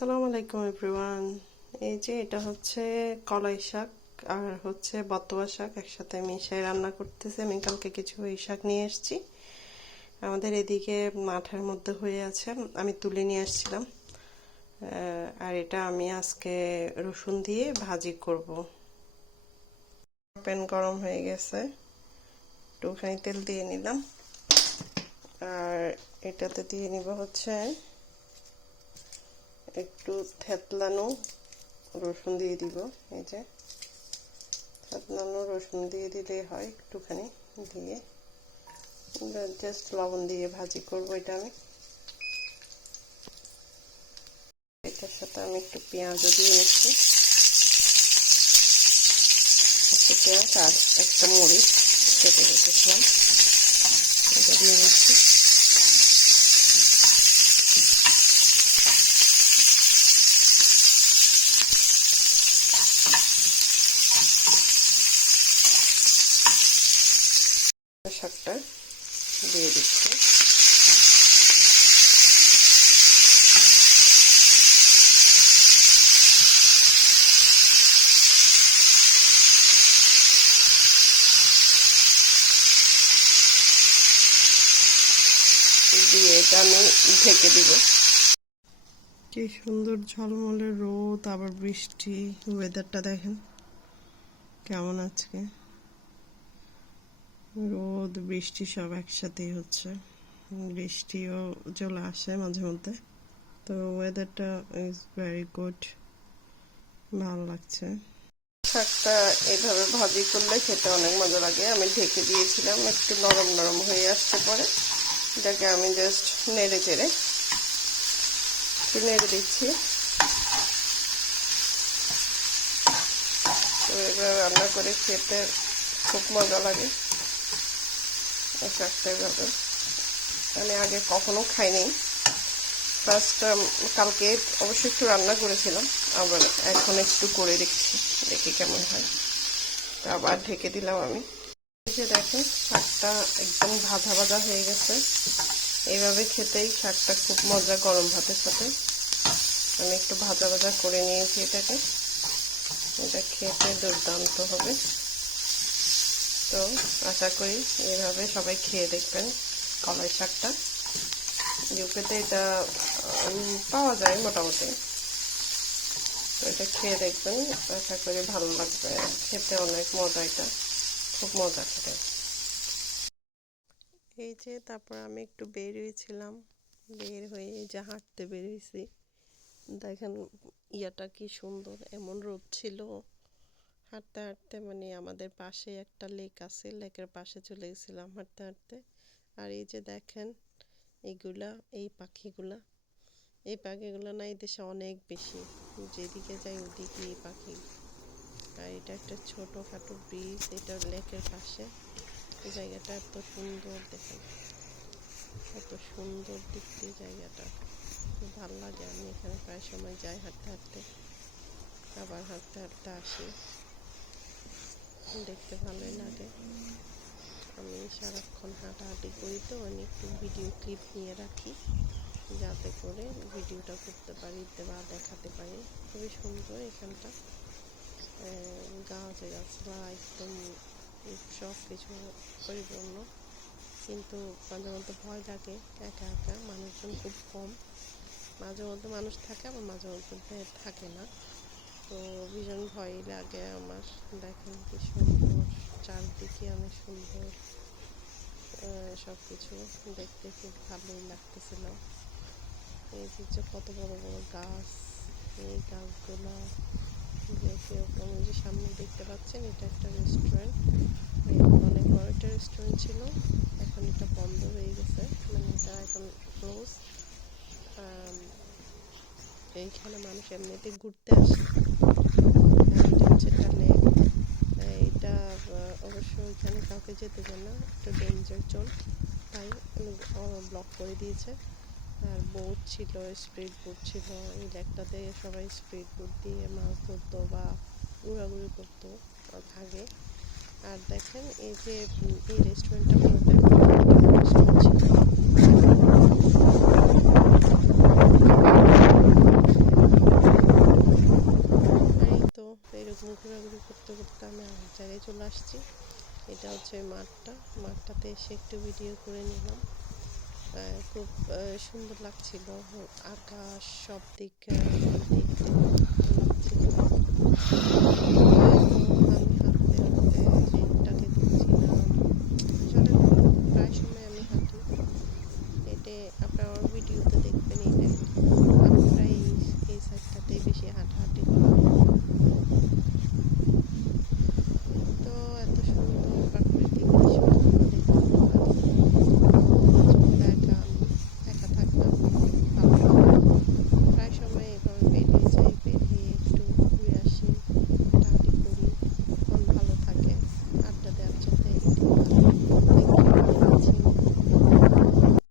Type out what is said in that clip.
আসসালামু আলাইকুম এভরিওয়ান। এই যে এটা হচ্ছে কলাই শাক আর হচ্ছে বতোয়া শাক একসাথে মিশিয়ে রান্না করতেছি। আমি কালকে কিছু এই শাক নিয়ে এসেছি, আমাদের এদিকে মাঠের মধ্যে হয়ে আছে, আমি তুলে নিয়ে আসছিলাম। আর এটা আমি আজকে রসুন দিয়ে ভাজি করব। প্যান গরম হয়ে গেছে, একটুখানি তেল দিয়ে নিলাম। আর এটাতে দিয়ে নিব হচ্ছে একটু থেতলানো রসুন দিয়ে দিব। এই যে থেতলানো রসুন দিয়ে দিলেই হয়, একটুখানি দিয়ে জাস্ট লবণ দিয়ে ভাজি করব এটা আমি। এটার সাথে আমি একটু পেঁয়াজও দিয়ে নিচ্ছি, একটু পেঁয়াজ আর একটা মরিচ কেটে রেখেছিলাম, এটা দিয়ে নিচ্ছি। শাকটা দিয়ে দিচ্ছি। দিয়ে এটা আমি ঢেকে দিব। কি সুন্দর ঝলমলে রোদ, আবার বৃষ্টি, ওয়েদারটা দেখেন কেমন আজকে। রোদ বৃষ্টি সব একসাথেই হচ্ছে, বৃষ্টিও চলে আসে মাঝে মধ্যে। তো ওয়েদারটা ইজ ভেরি গুড, ভালো লাগছে। শাকটা এইভাবে ভাজি করলে খেতে অনেক মজা লাগে। আমি ঢেকে দিয়েছিলাম, একটু নরম নরম হয়ে আসতে পরে এটাকে আমি জাস্ট নেড়ে চেড়ে একটু নেড়ে দিচ্ছি। তো এভাবে রান্না করে খেতে খুব মজা লাগে এই শাকটা। এভাবে আমি আগে কখনো খাইনি, ফার্স্ট কালকে অবশ্যই একটু রান্না করেছিলাম, আবার এখন একটু করে দেখছি, দেখি কেমন হয়। তো আবার ঢেকে দিলাম আমি। এই যে দেখেন শাকটা একদম ভাজা ভাজা হয়ে গেছে। এইভাবে খেতেই শাকটা খুব মজা গরম ভাতের সাথে। আমি একটু ভাজা ভাজা করে নিয়েছি এটাকে, এটা খেতে দুর্দান্ত হবে। তো আশা করি এইভাবে সবাই খেয়ে দেখবেন কলাই শাকটা। ইউকেতে এটা পাওয়া যায় মোটামুটি, তো এটা খেয়ে দেখবেন, আশা করি ভালো লাগবে। খেতে অনেক মজা, এটা খুব মজা খেতে। এই যে তারপর আমি একটু বের হয়েছিলাম, বের হয়ে যে হাঁটতে বের হয়েছি, দেখেন ইয়াটা কি সুন্দর, এমন রোদ ছিল। হাঁটতে হাঁটতে মানে আমাদের পাশে একটা লেক আছে, লেকের পাশে চলে গেছিলাম হাঁটতে হাঁটতে। আর এই যে দেখেন এইগুলা, এই পাখিগুলো না এই দেশে অনেক বেশি, যেদিকে যাই ওদিকে এই পাখি। আর এটা একটা ছোটোখাটো ব্রিজ, এটা লেকের পাশে। এই জায়গাটা এত সুন্দর, দেখেন এত সুন্দর দেখতে জায়গাটা, খুব ভালো লাগে। আমি এখানে প্রায় সময় যাই হাঁটতে হাঁটতে, আবার হাঁটতে হাঁটতে আসি, দেখতে ভালোই লাগে। আমি সারাক্ষণ হাঁটাহাঁটি করি, তো আমি একটু ভিডিও ক্লিপ নিয়ে রাখি যাতে করে ভিডিওটা করতে পারি বা দেখাতে পারি। খুবই সুন্দর এখানটা, গাছগাছলা একদম সব কিছু পরিপূর্ণ। কিন্তু মাঝে মধ্যে ভয় লাগে, একা একা, মানুষজন খুব কম। মাঝে মধ্যে মানুষ থাকে, আবার মাঝে মধ্যে থাকে না, তো ভীষণ ভয় লাগে আমার। দেখেন কি সুন্দর চারদিকে, অনেক সুন্দর সব কিছু দেখতে খুব ভালোই লাগতেছিল। এই যে কত বড় বড় গাছ, এই গাছগুলো যে কিরকম, যে সামনে দেখতে পাচ্ছেন এটা একটা রেস্টুরেন্ট, অনেক বড় একটা রেস্টুরেন্ট ছিল, এখন এটা বন্ধ হয়ে গেছে, মানে এটা এখন ক্লোজ। এইখানে মানুষ এমনিতে ঘুরতে আসে। এটা হচ্ছে একটা লেক, এটা অবশ্য এখানে কাউকে যেতে দেয় না, একটা ডেঞ্জার জোন, তাই ব্লক করে দিয়েছে। আর বোট ছিল, স্পিড বোট ছিল, এই লেকটাতে সবাই স্পিড বোট দিয়ে মাছ ধরতো বা ঘোরাঘুরি করতো ভাগে। আর দেখেন এই যে এই রেস্টুরেন্টটা পুরোটা ছিল। জায়গায় চলে আসছি। এটা হচ্ছে ওই মাঠটাতে এসে একটু ভিডিও করে নিলাম। খুব সুন্দর লাগছিল, আকাশ সব দিক দেখতে খুব ভালো লাগছিল।